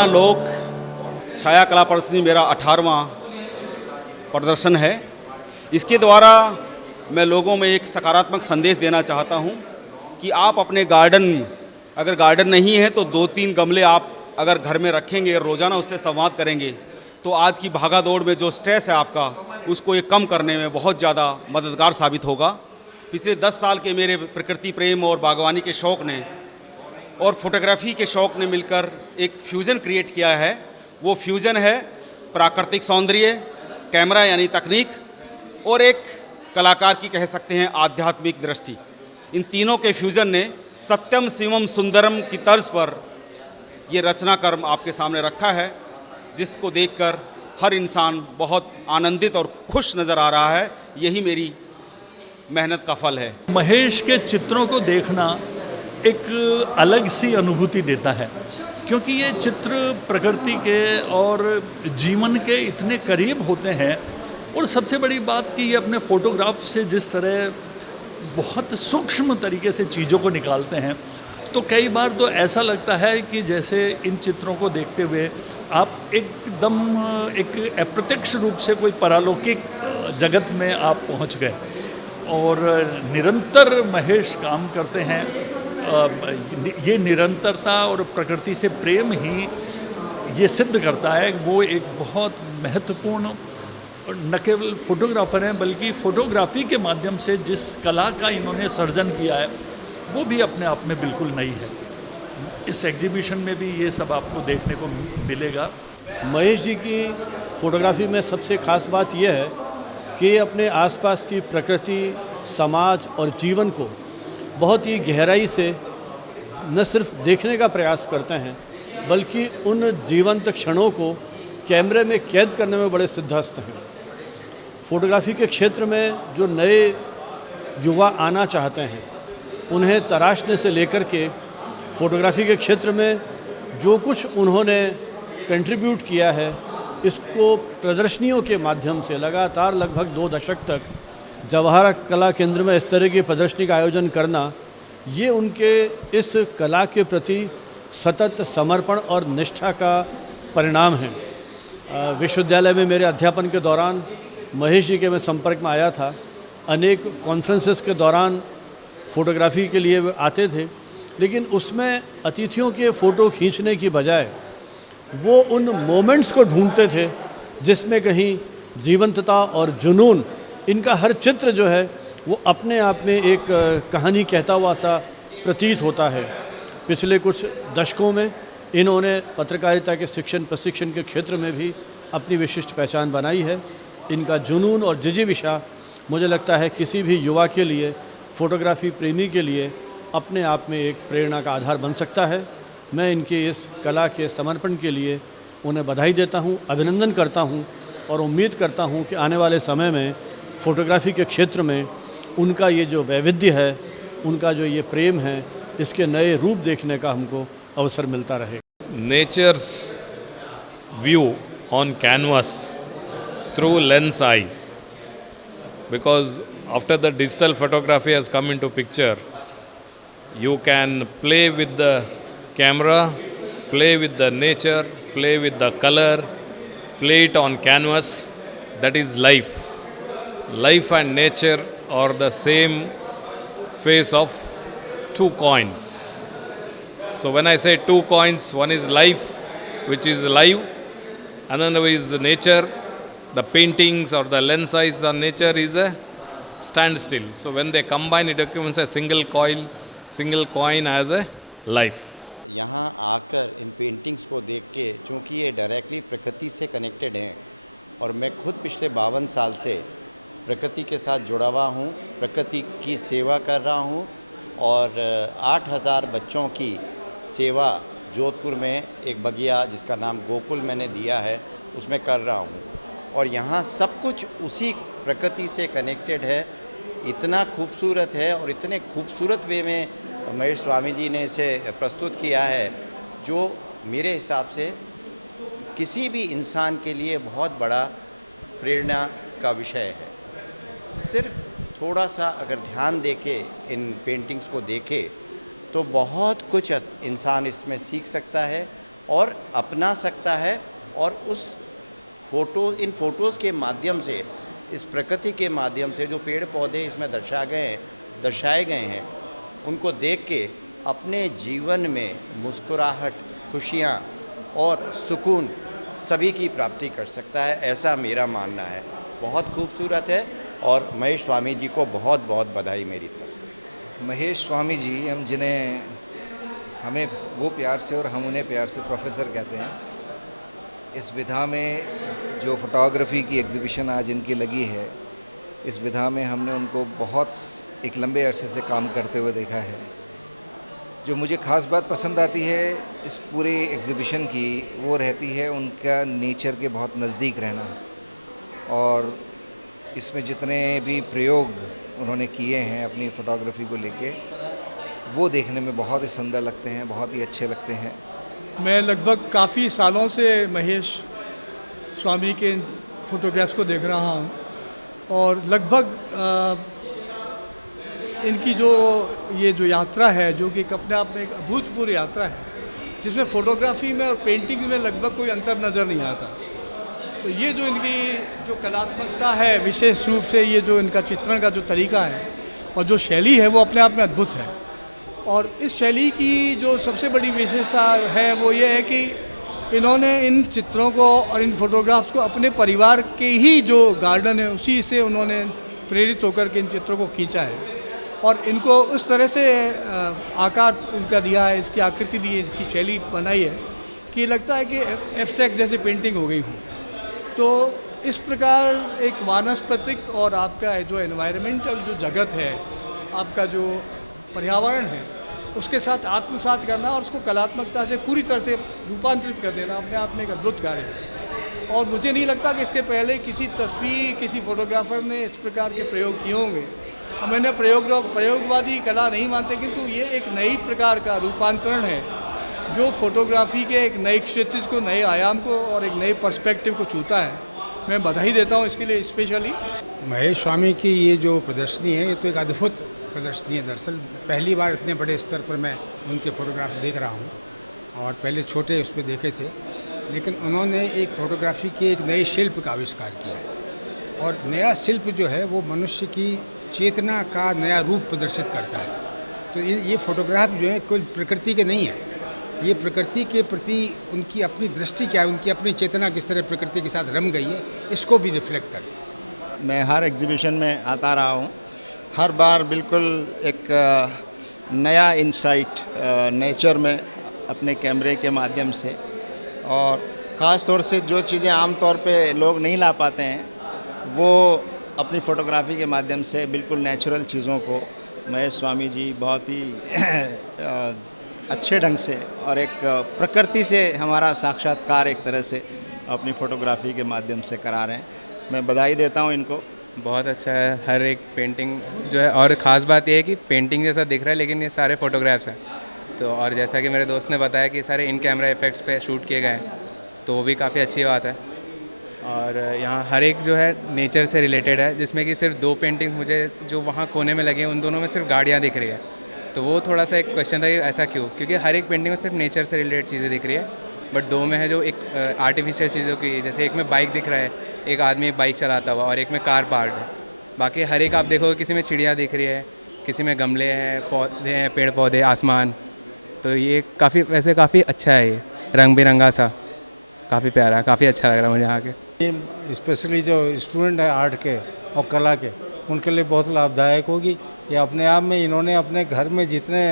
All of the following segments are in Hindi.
अपना लोक छाया कला प्रदर्शनी मेरा 18वां प्रदर्शन है। इसके द्वारा मैं लोगों में एक सकारात्मक संदेश देना चाहता हूं कि आप अपने गार्डन, अगर गार्डन नहीं है तो 2-3 गमले आप अगर घर में रखेंगे, रोज़ाना उससे संवाद करेंगे तो आज की भागा दौड़ में जो स्ट्रेस है आपका, उसको ये कम करने में बहुत ज़्यादा मददगार साबित होगा। पिछले 10 साल के मेरे प्रकृति प्रेम और बागवानी के शौक़ ने और फोटोग्राफी के शौक़ ने मिलकर एक फ्यूज़न क्रिएट किया है। वो फ्यूज़न है प्राकृतिक सौंदर्य, कैमरा यानी तकनीक और एक कलाकार की कह सकते हैं आध्यात्मिक दृष्टि। इन तीनों के फ्यूज़न ने सत्यम शिवम सुंदरम की तर्ज पर ये रचना कर्म आपके सामने रखा है, जिसको देखकर हर इंसान बहुत आनंदित और खुश नज़र आ रहा है। यही मेरी मेहनत का फल है। महेश के चित्रों को देखना एक अलग सी अनुभूति देता है, क्योंकि ये चित्र प्रकृति के और जीवन के इतने करीब होते हैं। और सबसे बड़ी बात कि ये अपने फ़ोटोग्राफ से जिस तरह बहुत सूक्ष्म तरीके से चीज़ों को निकालते हैं, तो कई बार तो ऐसा लगता है कि जैसे इन चित्रों को देखते हुए आप एकदम एक अप्रत्यक्ष रूप से कोई पारलौकिक जगत में आप पहुंच गए। और निरंतर महेश काम करते हैं। ये निरंतरता और प्रकृति से प्रेम ही ये सिद्ध करता है वो एक बहुत महत्वपूर्ण न केवल फोटोग्राफर हैं, बल्कि फ़ोटोग्राफी के माध्यम से जिस कला का इन्होंने सर्जन किया है वो भी अपने आप में बिल्कुल नई है। इस एग्जीबिशन में भी ये सब आपको देखने को मिलेगा। महेश जी की फ़ोटोग्राफी में सबसे ख़ास बात यह है कि अपने आसपास की प्रकृति, समाज और जीवन को बहुत ही गहराई से न सिर्फ देखने का प्रयास करते हैं, बल्कि उन जीवंत क्षणों को कैमरे में कैद करने में बड़े सिद्धहस्त हैं। फ़ोटोग्राफी के क्षेत्र में जो नए युवा आना चाहते हैं, उन्हें तराशने से लेकर के फ़ोटोग्राफी के क्षेत्र में जो कुछ उन्होंने कंट्रीब्यूट किया है, इसको प्रदर्शनियों के माध्यम से लगातार लगभग 2 दशक तक जवाहर कला केंद्र में इस तरह की प्रदर्शनी का आयोजन करना, ये उनके इस कला के प्रति सतत समर्पण और निष्ठा का परिणाम है। विश्वविद्यालय में मेरे अध्यापन के दौरान महेश जी के मैं संपर्क में आया था। अनेक कॉन्फ्रेंसेस के दौरान फ़ोटोग्राफी के लिए वे आते थे, लेकिन उसमें अतिथियों के फ़ोटो खींचने की बजाय वो उन मोमेंट्स को ढूंढते थे जिसमें कहीं जीवंतता और जुनून, इनका हर चित्र जो है वो अपने आप में एक कहानी कहता हुआ सा प्रतीत होता है। पिछले कुछ दशकों में इन्होंने पत्रकारिता के शिक्षण प्रशिक्षण के क्षेत्र में भी अपनी विशिष्ट पहचान बनाई है। इनका जुनून और जिजीविषा मुझे लगता है किसी भी युवा के लिए, फ़ोटोग्राफी प्रेमी के लिए अपने आप में एक प्रेरणा का आधार बन सकता है। मैं इनके इस कला के समर्पण के लिए उन्हें बधाई देता हूं, अभिनंदन करता हूं और उम्मीद करता हूं कि आने वाले समय में फ़ोटोग्राफी के क्षेत्र में उनका ये जो वैविध्य है, उनका जो ये प्रेम है, इसके नए रूप देखने का हमको अवसर मिलता रहे। Nature's view on canvas through lens eyes, because after the digital photography has come into picture, you can play with the camera, play with the nature, play with the color, play it on canvas. That is life. Life and nature are the same face of 2 coins. So when I say 2 coins, one is life, which is live, another is nature. The paintings or the lens eyes on nature is a standstill. So when they combine, it becomes a single coin as a life. यहाँ आकर इन पेंटिंग्स को देख के, चूँकि ये डायरेक्टली प्रकृति से कनेक्टेड हैं और मैं खुद पिछले 52 साल से प्रकृति के साथ जुड़ा हुआ हूँ, प्रकृति की सेवा कर रहा हूँ और 8000 बच्चों की सेवा जोधपुर में एक बगिया जिसका नाम गोकुल मैंने दिया है, उसमें कर रहा हूँ। और यहाँ सब कुछ उसी प्रकृति से कनेक्टेड है। इतना खूबसूरत है और इतने खूबसूरत वे में महेश स्वामी जी ने इसे प्रस्तुत किया है, जो मेरे हिसाब से किसी भी इंसान के लिए बहुत बड़ा प्रेरणा का विषय है। सिर्फ थोड़ा सा अगर ध्यान देके इन पेंटिंग्स को देखे तो बहुत कुछ इंसान इसमें सीख सकता है और अपना सकता है, और उस इन फ़ोटोज़ के माध्यम से, इस प्रकृति के माध्यम से जो पेड़ पौधे इसमें दर्शाए गए हैं, उनको देख के अपने जीवन में मुस्कुराहट, खुशियाँ और सुकून सभी की प्राप्ति कर सकता है, ऐसा मेरा मानना है। बहुत खूबसूरत है, और महेश स्वामी जी को बहुत बहुत बधाई मेरी तरफ से। महेश स्वामी जी, हमें वो प्यार से और हम उन्हें प्यार से प्रोफेसर कहते हैं। इस विधा में जो फोटोग्राफी की एग्ज़िबिशन आज इनकी लगी है, इस विधा में हमने उनको बहुत एक लंबे अरसे से काम करते हुए देखा है। जो मुझे ख़ास बात पसंद आती है इस पूरे एग्ज़िबिशन की, वो रहती है उनका नेचर के बहुत नज़दीक रहना, और इसमें जितने भी प्रयोग उन्होंने किए हैं अपनी फ़ोटोग्राफी को लेके, वो देखने में बहुत ही सुंदर लगते हैं, बहुत ही अच्छे लगते हैं। मैं लगभग काफ़ी सालों से महेश स्वामी के फ़ोटोग्राफ्स को देख रहा हूँ, और लगभग इनकी ये जो यात्रा है, जो कि अपने आप में एक अभूतपूर्व यात्रा है, जिसमें फ़ोटोग्राफी में और पेंटिंग में लगभग कोई अंतर नज़र नहीं आता। तो ये जो इनकी जो कलात्मकता है, विशेष रूप से ये जो इनका चित्रण का जो तरीका है और जो शैली है, वो अपने आप में अद्भुत है। और इस शैली की जो सबसे बड़ी विशेषता है वो ये है कि इन्होंने इन चित्रों को और इन फोटोग्राफ्स को अपने परिवार के ही जो गार्डन है उसी से उन्होंने प्रेरित होकर के इन चित्रों को खींचा है, और इनको उस तरह से आकार उनका दिया है, इसकी आकृति दी है, इसकी शैली बनाई है कि लगता है कि एब्स्ट्रैक्ट जैसे पेंटिंग हो गई हो। तो इस प्रकार एक वानस्पतिक और आपका जो एनवायरमेंटल जो जगत है, आपका जो पर्यावरण है, उसके साथ आत्मसात करना और उसको कलात्मकता से पूरी तरह से रूपांतरित कर देना अपने आप में एक अद्भुत कार्य है। और मुझे नहीं लगता कि इसके पहले किसी फोटोग्राफर ने इस प्रकार के प्रयोग किए होंगे। मैंने प्रयोगवादी कला नहीं मानते, किंतु ये एक नई प्रकार का रूपांतरण है जो फोटोग्राफी के एक नए क्षेत्र को, नए आयाम को और एक नए पर्सपेक्टिव को छूता है। मैं बधाई देता हूँ इसके लिए स्पेशली। महेश स्वामी की ये जो प्रदर्शनी है, ये तो एक अद्भुत प्रदर्शनी है। दरअसल पहली बार इतने बड़े स्तर पर मैं उनके फोटोग्राफ देख रहा हूँ, और पहले छोटे उस पर देखे थे, लेकिन उन्होंने एक फोटोग्राफी के एक नए शिल्प का आविष्कार किया है, और नया शिल्प जो है वो मनुष्य की चेतना का नया रूप प्रदर्शित करता है। तो ये फोटोग्राफ जो है कोई प्रकृति के नहीं है, ये प्रकृति के प्रति उनकी अपनी दृष्टि क्या है, उनकी अपनी चेतना किस तरह प्रकृति के साथ रम गई है, इसको भी रिफ्लेक्ट करती है। मैं हर एग्जीबिशन में आता रहा हूँ, हर बार बिल्कुल एक नया इंसाइट नेचर में अपने कैमरे के माध्यम से, और ख़ास तौर से जो चीज़ें आम तौर पे लोग नहीं ला पाते हैं, वो अपनी फ़ोटोग्राफी के माध्यम से बिल्कुल नेचुरल चीज़ों को महेश स्वामी जी बहुत ही अच्छे ढंग से और एक प्रकृति से हमारा साक्षात्कार एक तरह से अपनी फ़ोटोग्राफी के माध्यम से करा रहे हैं। मैं बधाई देता हूं इनको। बहुत अच्छा है, हर एक पेंटिंग जो है, और ख़ास बात यह है कि पेंटिंग जैसा दिख रहा है लेकिन ये सारे फ़ोटोग्राफ्स हैं। तो और जैसा कि मेरे दोस्त ने बताया कि सारे इन कैमरा इफ़ेक्ट्स पे शूट किए गए हैं, तो वो भी काफ़ी अच्छी बात है। और यहाँ हर एक जो है नेचर से रिलेटेड है, जिसमें कि सिर्फ 2 पेंटिंग्स मुझे जो वहाँ कोने में लगी हैं, उन दोनों में सिर्फ गाड़ियाँ दिख रही है। तो वो थोड़ा सा एक क्वेश्चन था कि ऐसा क्यों, क्योंकि हर एक पेंटिंग में सिर्फ नेचर से रिलेटेड चीज़ें दिख रही है, बट 2 में है जो एक आर्टिफिशियल चीज़ों की, जैसे एक में बाइक दिख रहा है, एक आदमी एक बाइक चलाता हुआ, और एक में कार पार्क है। बाकी हर एक आप देखोगे किसी में चिड़िया दिख रही है, किसी में गमले हैं, पौधे हैं, पेड़ पौधे, आसमान। तो ये काफ़ी अच्छा है, ये रंग बिरंगा सा, काफ़ी प्यारा, काफ़ी अच्छा लग रहा है मुझे यहाँ के। ये स्पेशली जो स्टूडेंट है आर्ट के और कला के, उनके लिए बहुत लाभदायक होगी। ये अपने आप में इन्होंने अपने घर में जितने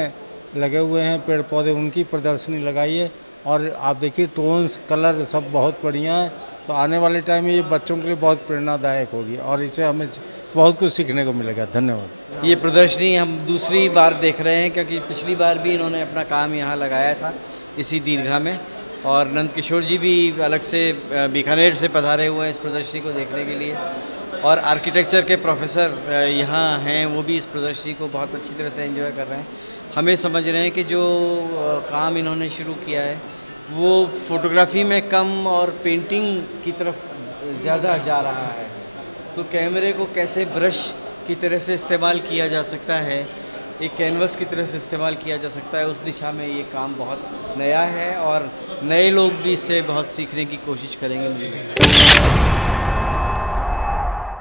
लगे हुए हैं पेड़ पौधे, उनकी प्रदर्शनी लगाई है, और आप देखिए टोन्स, कलर सब बहुत बढ़िया है। तो आने वाले टाइम में ये बच्चों के लिए बहुत प्रेरणादायक होगी, और इसे हमें बहुत कुछ सीखने को मिलेगा। धन्यवाद। ये प्रदर्शनी हम दूसरी बार देख रहे हैं, क्योंकि पिछली बार भी इन्होंने अपना काम यहाँ लगाया था इसी दीर्घा में, और नंद किशोर जी भी अलग से बीकानेर से पधारे हुए हैं इस प्रदर्शनी को देखने के लिए, और आर्किटेक्चर के प्रोफेसर यहाँ हैं, वो भी इस प्रदर्शनी को बहुत अच्छी तरह से एंजॉय कर रहे हैं। हमें समझ रहे हैं कि जो काम इन्होंने शुरू किया है वो फ़ोटोग्राफी में कम और पेंटिंग की तरफ ज़्यादा जा रहा है। तो कैमरे को कैसे ब्रश की तरह से इस्तेमाल किया जा सकता है, एक कैनवस की तरह से इस्तेमाल किया जा सकता है, उस दिशा में ये काम बहुत नया है और नए लोग भी इससे बहुत सीखने की कोशिश करेंगे मुझे लगता है।